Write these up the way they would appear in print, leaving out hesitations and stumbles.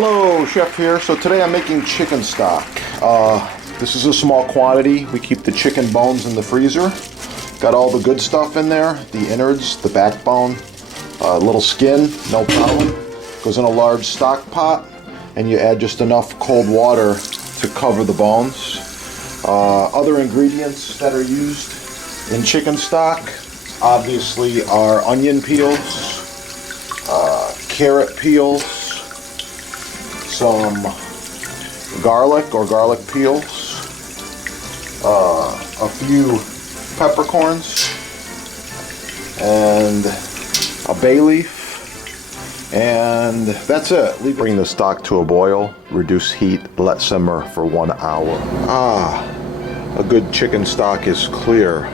Hello, Chef here. So today I'm making chicken stock. This is a small quantity. We keep the chicken bones in the freezer. Got all the good stuff in there, the innards, the backbone, little skin, no problem. Goes in a large stock pot, and you add just enough cold water to cover the bones. Other ingredients that are used in chicken stock obviously are onion peels, carrot peels, some garlic or garlic peels, a few peppercorns, and a bay leaf, and that's it. Bring the stock to a boil, reduce heat, let simmer for 1 hour. A good chicken stock is clear,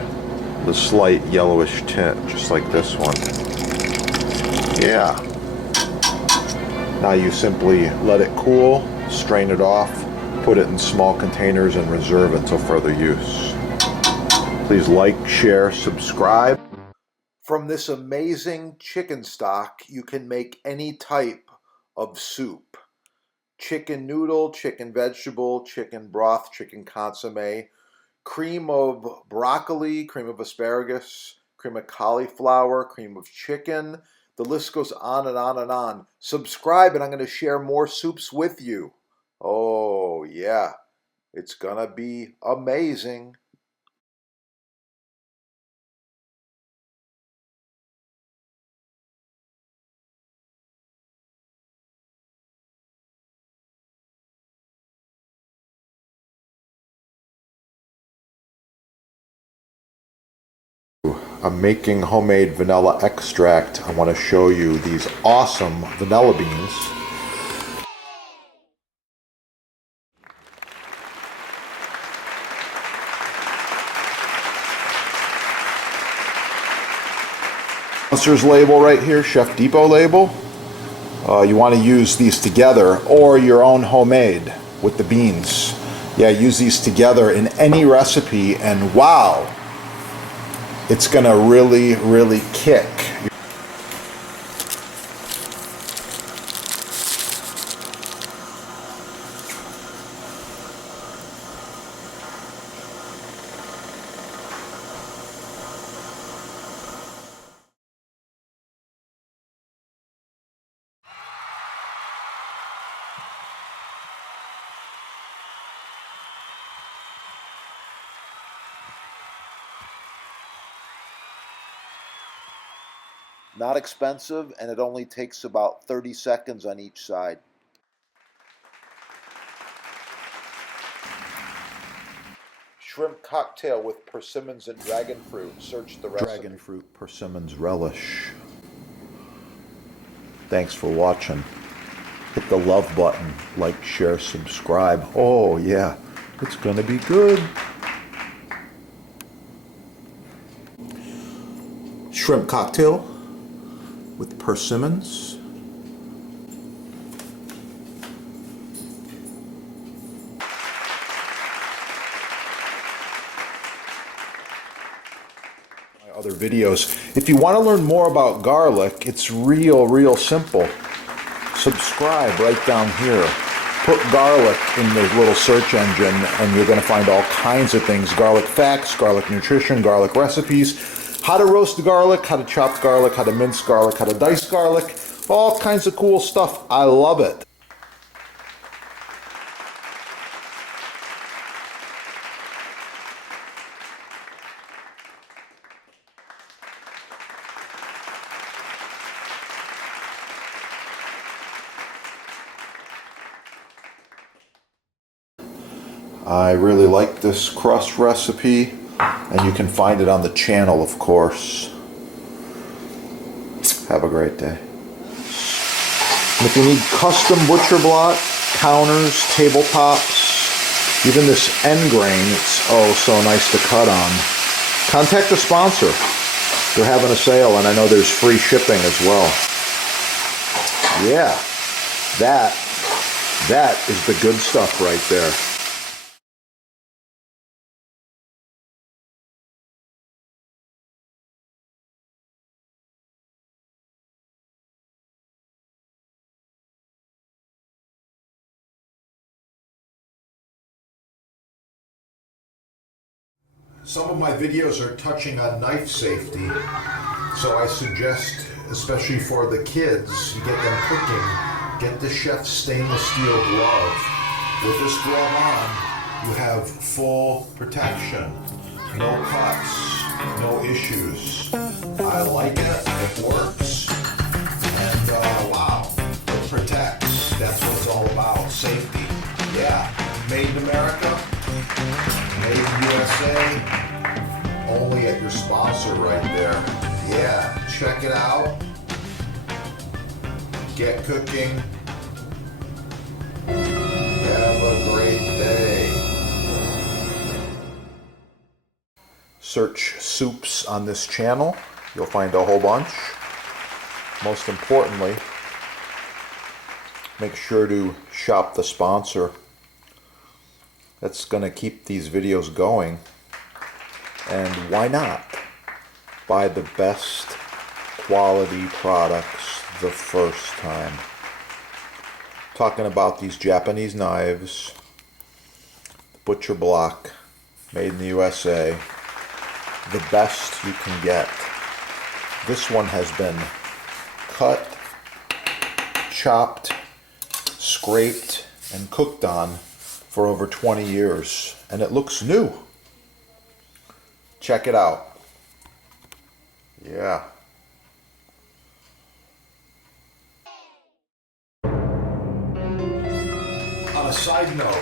the slight yellowish tint, just like this one. Yeah. Now you simply let it cool, strain it off, put it in small containers and reserve until further use. Please like, share, subscribe. From this amazing chicken stock, you can make any type of soup. Chicken noodle, chicken vegetable, chicken broth, chicken consomme, cream of broccoli, cream of asparagus, cream of cauliflower, cream of chicken. The list goes on and on and on. Subscribe and I'm going to share more soups with you. Oh yeah, it's going to be amazing. I'm making homemade vanilla extract. I want to show you these awesome vanilla beans. Sponsor's label right here, Chef Depot label. You want to use these together or your own homemade with the beans. Yeah, use these together in any recipe and wow, it's gonna really kick. Not expensive, and it only takes about 30 seconds on each side. Shrimp cocktail with persimmons and dragon fruit. Search the recipe. Dragon fruit persimmons relish. Thanks for watching. Hit the love button, like, share, subscribe. Oh yeah, it's gonna be good. Shrimp cocktail with persimmons. My other videos. If you want to learn more about garlic, it's real simple. Subscribe right down here. Put garlic in the little search engine and you're going to find all kinds of things. Garlic facts, garlic nutrition, garlic recipes. How to roast garlic, how to chop garlic, how to mince garlic, how to dice garlic, all kinds of cool stuff. I love it. I really like this crust recipe, and you can find it on the channel, of course. Have a great day. And if you need custom butcher block, counters, tabletops, even this end grain, it's oh so nice to cut on, contact the sponsor. They're having a sale, and I know there's free shipping as well. Yeah, that is the good stuff right there. Some of my videos are touching on knife safety, so I suggest, especially for the kids, you get them cooking, get the chef's stainless steel glove. With this glove on, you have full protection. No cuts, no issues. I like it, it works, and wow, it protects. That's what it's all about, safety. Yeah, made in America, made in USA, only at your sponsor right there. Yeah, check it out. Get cooking. Have a great day. Search soups on this channel. You'll find a whole bunch. Most importantly, make sure to shop the sponsor. That's going to keep these videos going. And why not buy the best quality products the first time? Talking about these Japanese knives, butcher block, made in the USA, the best you can get. This one has been cut, chopped, scraped, and cooked on for over 20 years, and it looks new. Check it out. Yeah. On a side note,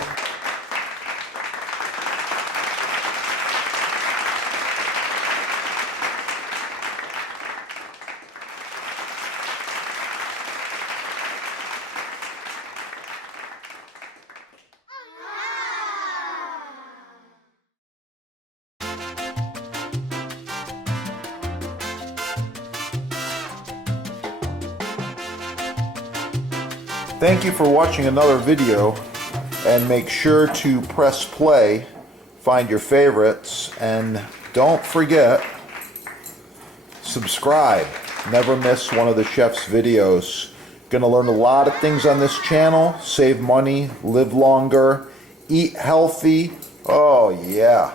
thank you for watching another video, and make sure to press play, find your favorites, and don't forget, subscribe. Never miss one of the chef's videos. Gonna learn a lot of things on this channel, save money, live longer, eat healthy. Oh yeah.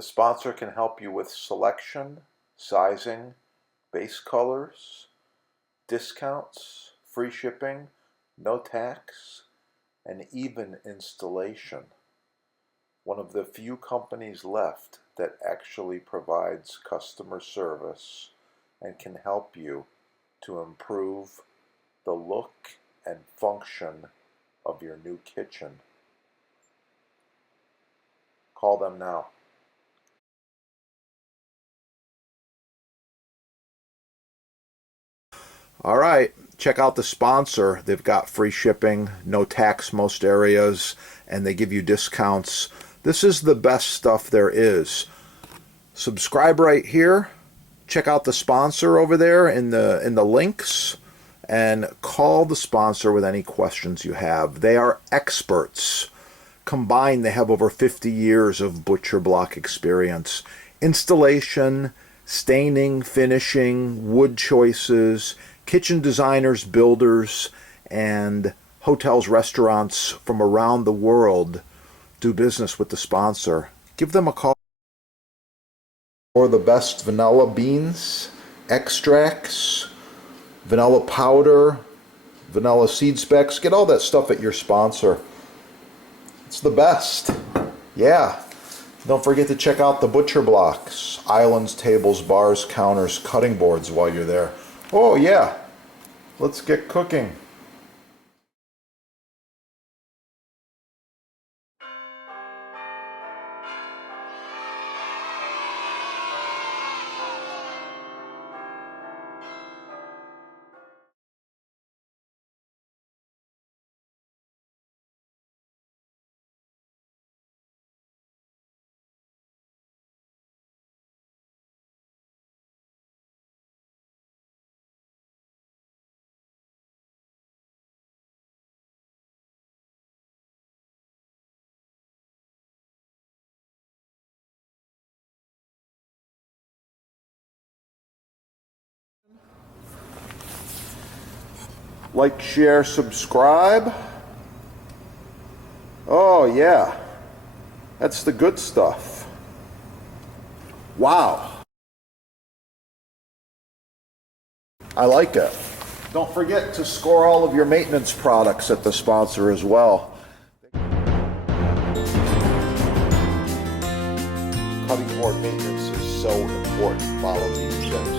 The sponsor can help you with selection, sizing, base colors, discounts, free shipping, no tax, and even installation. One of the few companies left that actually provides customer service and can help you to improve the look and function of your new kitchen. Call them now. All right, check out the sponsor. They've got free shipping, no tax most areas, and they give you discounts. This is the best stuff there is. Subscribe right here. Check out the sponsor over there in the links, and call the sponsor with any questions you have. They are experts. Combined, they have over 50 years of butcher block experience. Installation, staining, finishing, wood choices, kitchen designers, builders, and hotels, restaurants from around the world do business with the sponsor. Give them a call. For the best vanilla beans, extracts, vanilla powder, vanilla seed specks. Get all that stuff at your sponsor. It's the best. Yeah. Don't forget to check out the butcher blocks, islands, tables, bars, counters, cutting boards while you're there. Oh yeah, let's get cooking. Like, share, subscribe. Oh yeah, that's the good stuff. Wow. I like it. Don't forget to score all of your maintenance products at the sponsor as well. Cutting board maintenance is so important. Follow these tips.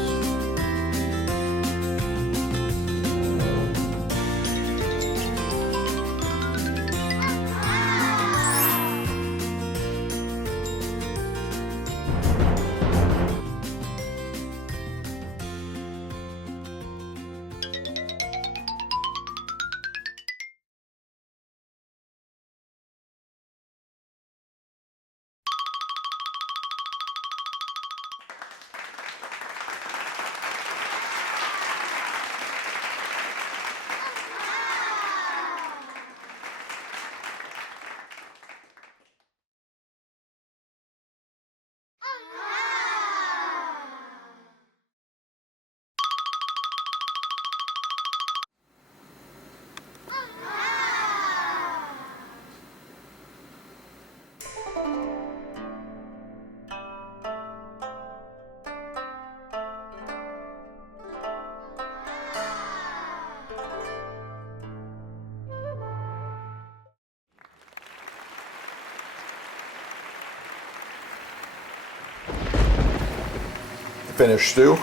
Finished stew,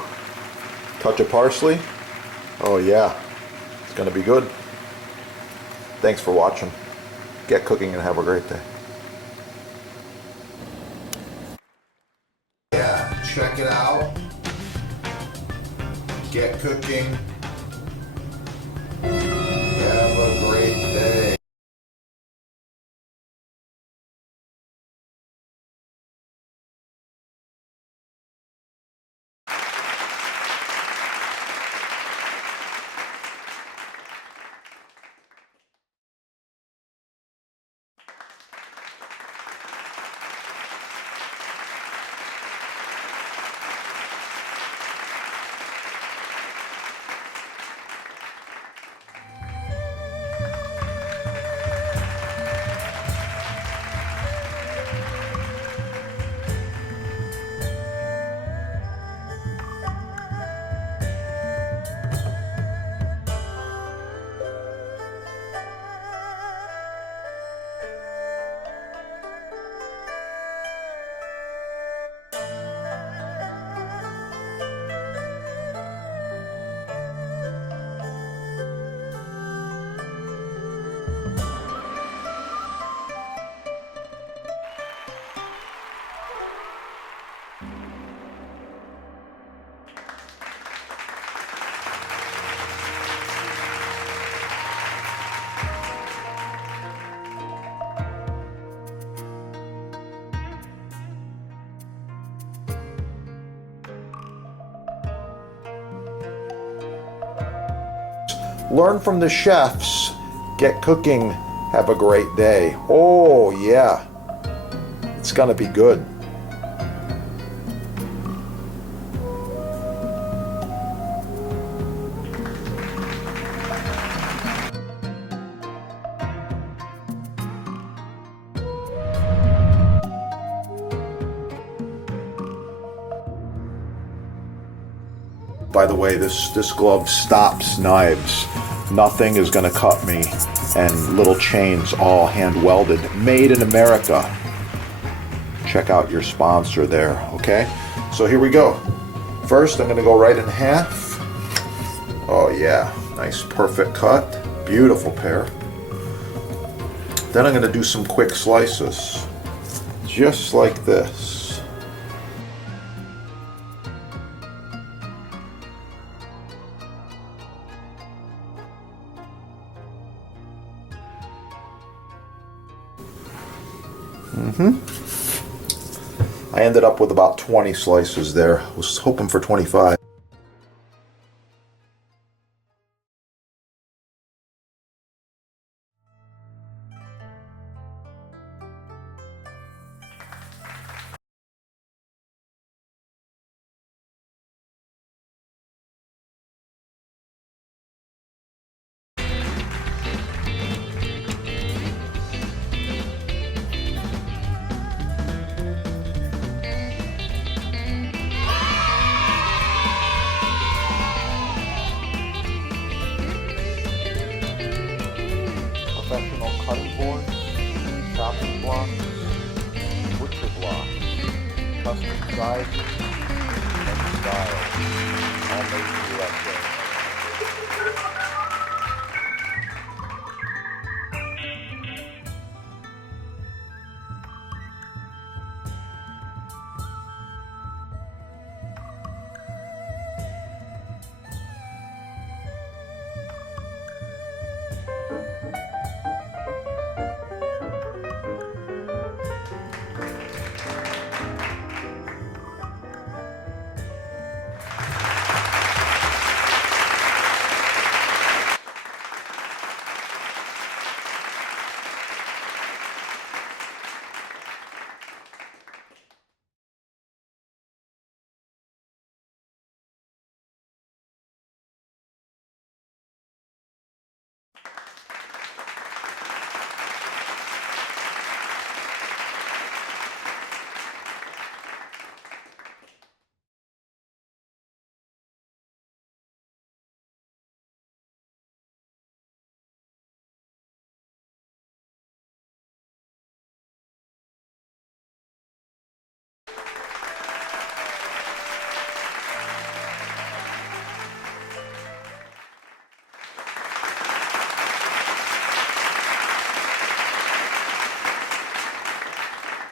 touch of parsley. Oh yeah, it's gonna be good. Thanks for watching. Get cooking and have a great day. Yeah, check it out. Get cooking. Have a great day. Learn from the chefs. Get cooking. Have a great day. Oh yeah, it's gonna be good. By the way, this glove stops knives. Nothing is going to cut me. And little chains, all hand welded, made in America. Check out your sponsor there, okay? So here we go. First, I'm going to go right in half. Oh yeah, nice perfect cut. Beautiful pair. Then I'm going to do some quick slices. Just like this. I ended up with about 20 slices there. I was hoping for 25. Professional cutting board, chopping block, butcher block, custom sizes, and styles, all made in the USA.